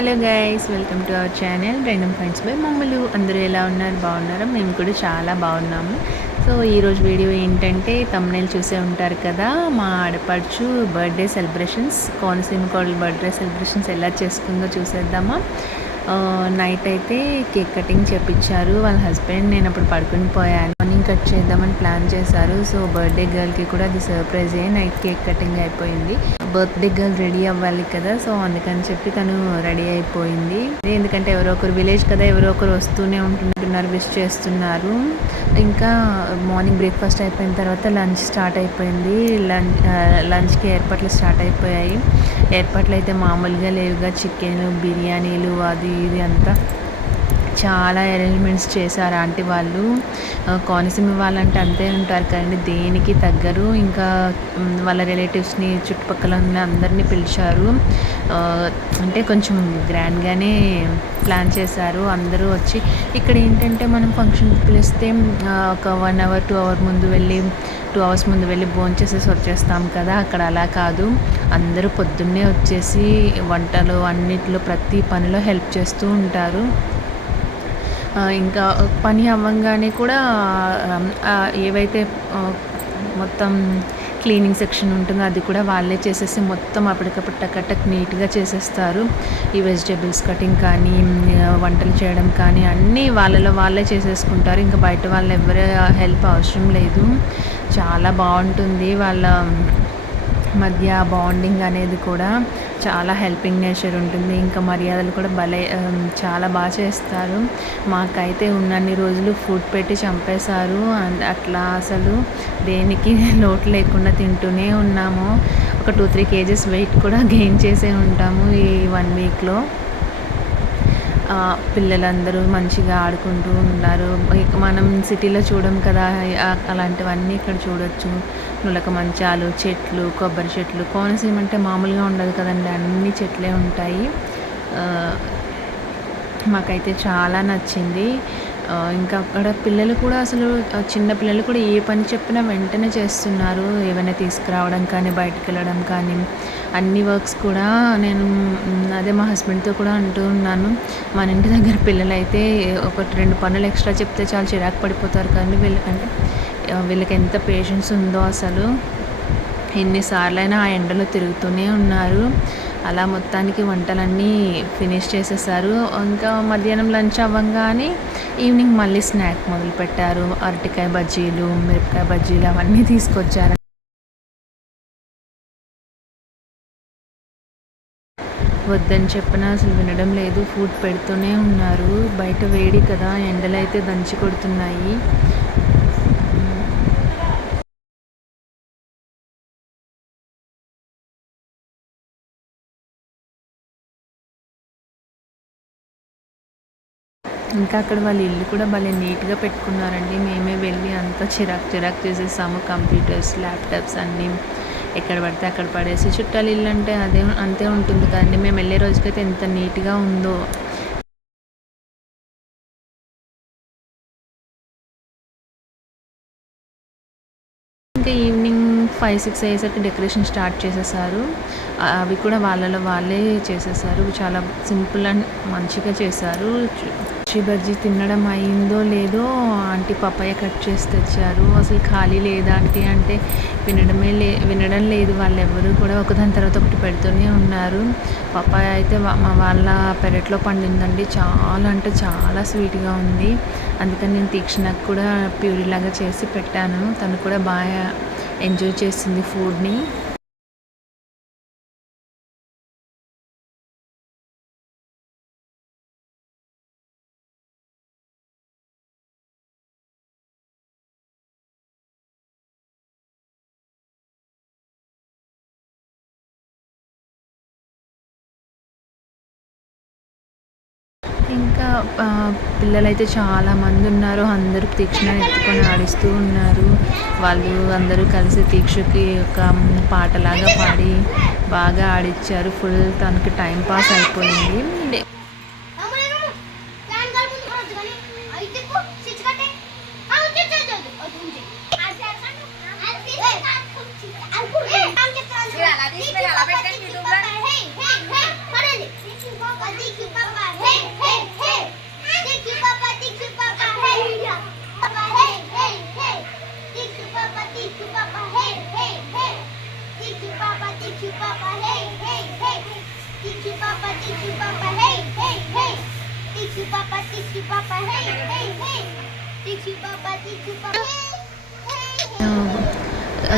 Hello guys, welcome to our channel random finds by మమ్మలు. అందరూ ఎలా ఉన్నారు? బాగున్నారా? మేము కూడా చాలా బాగున్నాము. సో ఈరోజు వీడియో ఏంటంటే, తమ్నైల్ చూసే ఉంటారు కదా, మా ఆడపడుచు బర్త్డే సెలబ్రేషన్స్, కోనసీమ కోడలు బర్త్డే సెలబ్రేషన్స్ ఎలా చేసుకుందో చూసేద్దామా. నైట్ అయితే కేక్ కటింగ్ చేపించారు వాళ్ళ హస్బెండ్. నేను అప్పుడు పడుకుని పోయాను. మార్నింగ్ కట్ చేద్దామని ప్లాన్ చేశారు. సో బర్త్డే గర్ల్కి కూడా అది సర్ప్రైజ్ అయ్యి నైట్ కేక్ కటింగ్ అయిపోయింది. బర్త్డే గర్ల్ రెడీ అవ్వాలి కదా, సో అందుకని చెప్పి తను రెడీ అయిపోయింది. ఎందుకంటే ఎవరో ఒకరు విలేజ్ కదా, ఎవరో ఒకరు వస్తూనే ఉంటున్నారు, విష్ చేస్తున్నారు. ఇంకా మార్నింగ్ బ్రేక్ఫాస్ట్ అయిపోయిన తర్వాత లంచ్ స్టార్ట్ అయిపోయింది. లంచ్కి ఏర్పాట్లు స్టార్ట్ అయిపోయాయి. ఏర్పాట్లు అయితే మామూలుగా లేవుగా, చికెన్ బిర్యానీలు అది ఇది అంతా చాలా అరేంజ్మెంట్స్ చేశారు ఆంటీ వాళ్ళు. కోనసీమ వాళ్ళంటే అంతే ఉంటారు కదండి, దేనికి తగ్గరు. ఇంకా వాళ్ళ రిలేటివ్స్ని చుట్టుపక్కల ఉన్న అందరినీ పిలిచారు. అంటే కొంచెం గ్రాండ్గానే ప్లాన్ చేశారు. అందరూ వచ్చి ఇక్కడ ఏంటంటే మనం ఫంక్షన్కి పిలిస్తే ఒక 1 hour 2 hour ముందు వెళ్ళి 2 hours ముందు వెళ్ళి భోంచేసేసి వచ్చేస్తాం కదా, అక్కడ అలా కాదు. అందరూ పొద్దున్నే వచ్చేసి వంటలు అన్నిట్లో ప్రతి పనిలో హెల్ప్ చేస్తూ ఉంటారు. ఇంకా పని అవ్వంగానే కూడా ఏవైతే మొత్తం క్లీనింగ్ సెక్షన్ ఉంటుందో అది కూడా వాళ్ళే చేసేసి మొత్తం అప్పటికప్పుడు టక్ నీట్గా చేసేస్తారు. ఈ వెజిటేబుల్స్ కటింగ్ కానీ వంటలు చేయడం కానీ అన్నీ వాళ్ళే చేసేసుకుంటారు. ఇంకా బయట వాళ్ళు ఎవరి హెల్ప్ అవసరం లేదు. చాలా బాగుంటుంది వాళ్ళ మధ్య బాండింగ్ అనేది కూడా. చాలా హెల్పింగ్ నేచర్ ఉంటుంది. ఇంకా మర్యాదలు కూడా చాలా బాగా చేస్తారు. మాకైతే ఉన్నన్ని రోజులు ఫుడ్ పెట్టి చంపేశారు. అట్లా అసలు దేనికి లోటు లేకుండా తింటూనే ఉన్నాము. ఒక 2-3 kgs వెయిట్ కూడా గెయిన్ చేసే ఉంటాము ఈ 1 weekలో. పిల్లలందరూ మంచిగా ఆడుకుంటూ ఉన్నారు. మనం సిటీలో చూడం కదా, అలాంటివన్నీ ఇక్కడ చూడొచ్చు. నులక మంచాలు, చెట్లు, కొబ్బరి చెట్లు. కోనసీమ అంటే మామూలుగా ఉండదు కదండి, అన్ని చెట్లే ఉంటాయి. మాకైతే చాలా నచ్చింది. ఇంకా అక్కడ పిల్లలు కూడా అసలు చిన్న పిల్లలు కూడా ఏ పని చెప్పినా వెంటనే చేస్తున్నారు. ఏమైనా తీసుకురావడం కానీ, బయటకు వెళ్ళడం కానీ, అన్ని వర్క్స్ కూడా. నేను అదే మా హస్బెండ్తో కూడా అంటూ ఉన్నాను, మన ఇంటి దగ్గర పిల్లలు అయితే 1-2 పనులు ఎక్స్ట్రా చెప్తే చాలా చిరాకు పడిపోతారు. కానీ వీళ్ళకి ఎంత పేషెన్స్ ఉందో అసలు. ఎన్నిసార్లైనా ఆ ఎండలో తిరుగుతూనే ఉన్నారు. అలా మొత్తానికి వంటలన్నీ ఫినిష్ చేసేసారు. ఇంకా మధ్యాహ్నం లంచ్ అవ్వగానే ఈవినింగ్ మళ్ళీ స్నాక్ మొదలుపెట్టారు. అరటికాయ బజ్జీలు, మిరపకాయ బజ్జీలు అవన్నీ తీసుకొచ్చారు. వద్దని చెప్పినా అసలు వినడం లేదు. ఫుడ్ పెడుతూనే ఉన్నారు. బయట వేడి కదా, ఎండలు అయితే దంచి కొడుతున్నాయి. ఇంకా అక్కడ వాళ్ళ ఇల్లు కూడా భలే నీట్గా పెట్టుకున్నారండి. మేమే వెళ్ళి అంతా చిరాకు చేసేసాము. కంప్యూటర్స్, ల్యాప్టాప్స్ అన్నీ ఎక్కడ పడితే అక్కడ పడేసి. చుట్టాల ఇల్లు అంటే అంతే ఉంటుంది కదండి. మేము వెళ్ళే రోజుకైతే ఎంత నీట్గా ఉందో. ఇంకా ఈవినింగ్ 5-6 అయ్యేసరికి డెకరేషన్ స్టార్ట్ చేసేసారు. అవి కూడా వాళ్ళే చేసేసారు. చాలా సింపుల్ అండ్ మంచిగా చేశారు. బజ్జీ తినడం అయిందో లేదో, ఆంటీ పపాయ కట్ చేసి తెచ్చారు. అసలు ఖాళీ లేదా ఆంటీ అంటే వినడం లేదు. వాళ్ళు ఎవరు కూడా ఒకదాని తర్వాత ఒకటి పెడుతూనే ఉన్నారు. పపాయ అయితే వాళ్ళ పెరట్లో పండిందండి. చాలా అంటే చాలా స్వీట్గా ఉంది. అందుకని నేను తీక్షణకు కూడా ప్యూరీ లాగా చేసి పెట్టాను. తను కూడా బాగా ఎంజాయ్ చేసింది ఫుడ్ని. ఇంకా పిల్లలైతే చాలామంది ఉన్నారు. అందరూ తీక్షణని ఎత్తుకొని ఆడిస్తూ ఉన్నారు. వాళ్ళు అందరూ కలిసి తీక్షకి ఒక పాటలాగా పాడి బాగా ఆడిచ్చారు. ఫుల్ తనకి టైం పాస్ అయిపోయింది.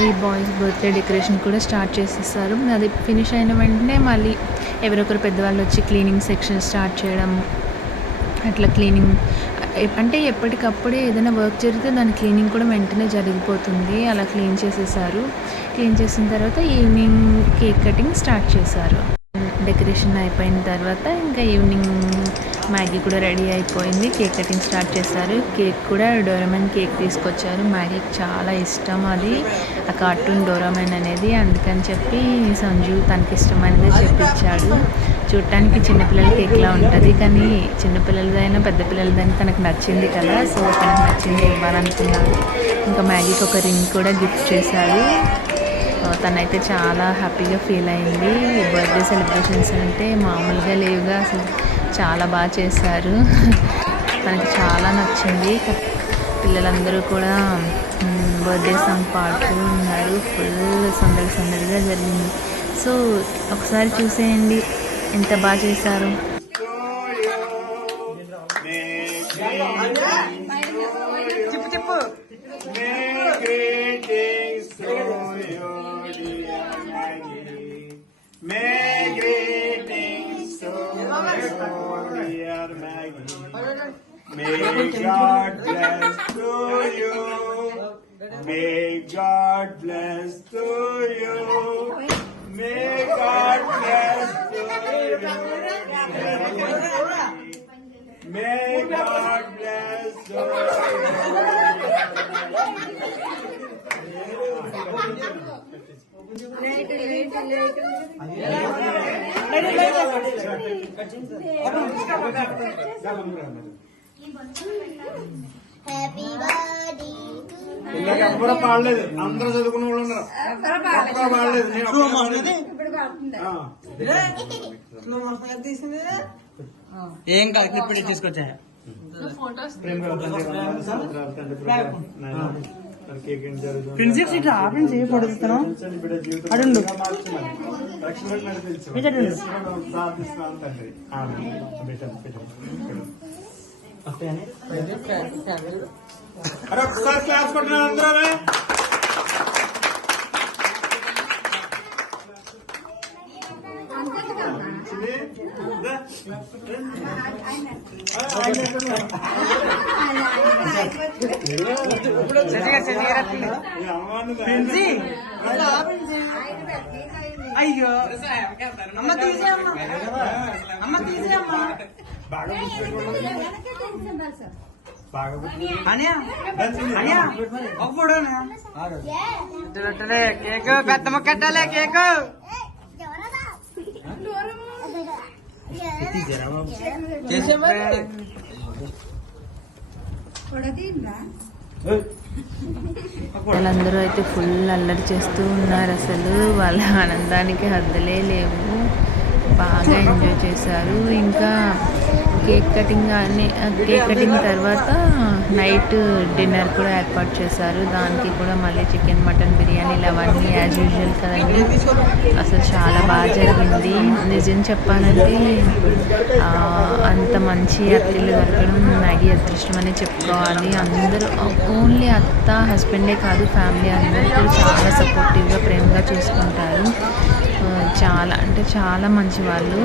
ఈ బాయ్స్ బర్త్డే డెకరేషన్ కూడా స్టార్ట్ చేసేసారు. అది ఫినిష్ అయిన వెంటనే మళ్ళీ ఎవరొకరు పెద్దవాళ్ళు వచ్చి క్లీనింగ్ సెక్షన్ స్టార్ట్ చేయడం, అట్లా క్లీనింగ్ అంటే ఎప్పటికప్పుడే ఏదైనా వర్క్ జరిగితే దాని క్లీనింగ్ కూడా వెంటనే జరిగిపోతుంది. అలా క్లీన్ చేసేసారు. క్లీన్ చేసిన తర్వాత ఈవినింగ్ కేక్ కటింగ్ స్టార్ట్ చేశారు. డెకరేషన్ అయిపోయిన తర్వాత ఇంకా ఈవినింగ్ మ్యాగీ కూడా రెడీ అయిపోయింది. కేక్ కటింగ్ స్టార్ట్ చేశారు. కేక్ కూడా డోరామెన్ కేక్ తీసుకొచ్చారు. మ్యాగీకి చాలా ఇష్టం అది, ఆ కార్టూన్ డోరామెన్ అనేది. అందుకని చెప్పి సంజు తనకి ఇష్టమైనదే చెప్పించాడు. చూడటానికి చిన్నపిల్లల కేక్లా ఉంటుంది, కానీ చిన్నపిల్లలదైనా పెద్ద పిల్లలదైనా తనకు నచ్చింది కదా, సో తనకు నచ్చింది ఇవ్వాలనుకున్నాడు. ఇంకా మ్యాగీకి ఒక రింగ్ కూడా గిఫ్ట్ చేశాడు. తనైతే చాలా హ్యాపీగా ఫీల్ అయింది. బర్త్డే సెలబ్రేషన్స్ అంటే మామూలుగా లేవుగా, అసలు చాలా బాగా చేశారు. తనకి చాలా నచ్చింది. పిల్లలందరూ కూడా బర్త్డే సాంగ్ పాడుతూ ఉన్నారు. ఫుల్ సందడిగా జరిగింది. సో ఒకసారి చూసేయండి ఎంత బాగా చేశారు. May God bless to you. May God bless to you. May God bless to you. May God bless to ఎవరు పాడలేదు, అందరూ చదువుకున్న వాళ్ళు ఉన్నారు. పాడలేదు, ఏం కాదు, ఇప్పుడు తీసుకొచ్చా. ప్రిన్సిప్స్ ఇట్లా ఆఫెన్స్ ఏ పడుతున్నాను అడుండు ఒకసారి క్లాస్ కొట్టినారు అందరూ. అయ్యో అమ్మ తీసే అమ్మ తీసే అమ్మ కేక్ పెద్దమ్మ కట్టాలే కేక్. వాళ్ళందరూ అయితే ఫుల్ అల్లరి చేస్తూ ఉన్నారు. అసలు వాళ్ళ ఆనందానికి హద్దులే లేవు. బాగా ఎంజాయ్ చేశారు. ఇంకా కేక్ కటింగ్ తర్వాత నైట్ డిన్నర్ కూడా ఏర్పాటు చేశారు. దానికి కూడా మళ్ళీ చికెన్, మటన్, బిర్యానీలు అవన్నీ యాజ్ యూజువల్ కదండి. అసలు చాలా బాగా జరిగింది. నిజం చెప్పాలంటే అంత మంచి అత్తలు దొరకడం మ్యాగీ అదృష్టం అని చెప్పుకోవాలి. అందరూ ఓన్లీ అత్త హస్బెండే కాదు, ఫ్యామిలీ అందరూ కూడా చాలా సపోర్టివ్గా ప్రేమగా చూసుకుంటారు. చాలా అంటే చాలా మంచి వాళ్ళు.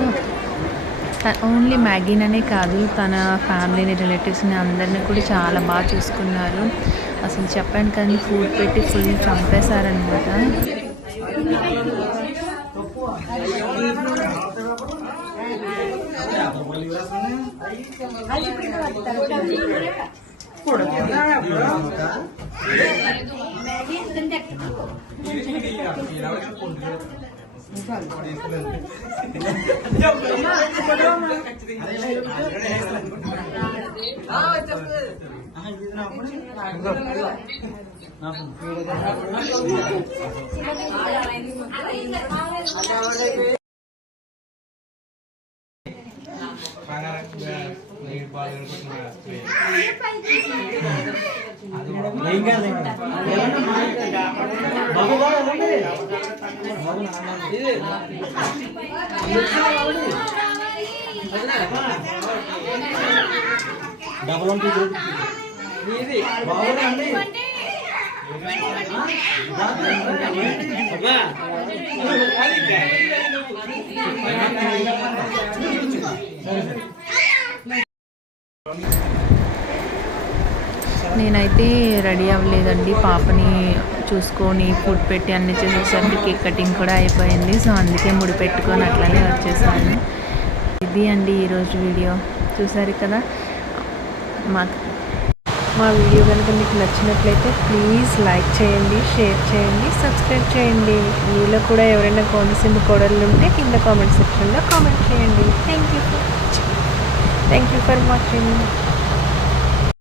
ఓన్లీ మ్యాగీననే కాదు, తన ఫ్యామిలీని, రిలేటివ్స్ని అందరినీ కూడా చాలా బాగా చూసుకున్నారు. అసలు చెప్పాను కానీ ఫుడ్ పెట్టి ఫుల్ చంపేశారనమాట. నేనైతే రెడీ అవ్వలేదండి, పాపని చూసుకొని ఫుడ్ పెట్టి అన్ని చేసేసరికి కేక్ కటింగ్ కూడా అయిపోయింది. సో అందుకే ముడి పెట్టుకొని అట్లనే వచ్చేసాను. ఇది అండి ఈరోజు వీడియో. చూసారు కదా, మా వీడియో కనుక మీకు నచ్చినట్లయితే ప్లీజ్ లైక్ చేయండి, షేర్ చేయండి, సబ్స్క్రైబ్ చేయండి. మీలో కూడా ఎవరైనా కోనసీమ కోడళ్ళు ఉంటే కింద కామెంట్ సెక్షన్లో కామెంట్ చేయండి. Thank you for watching.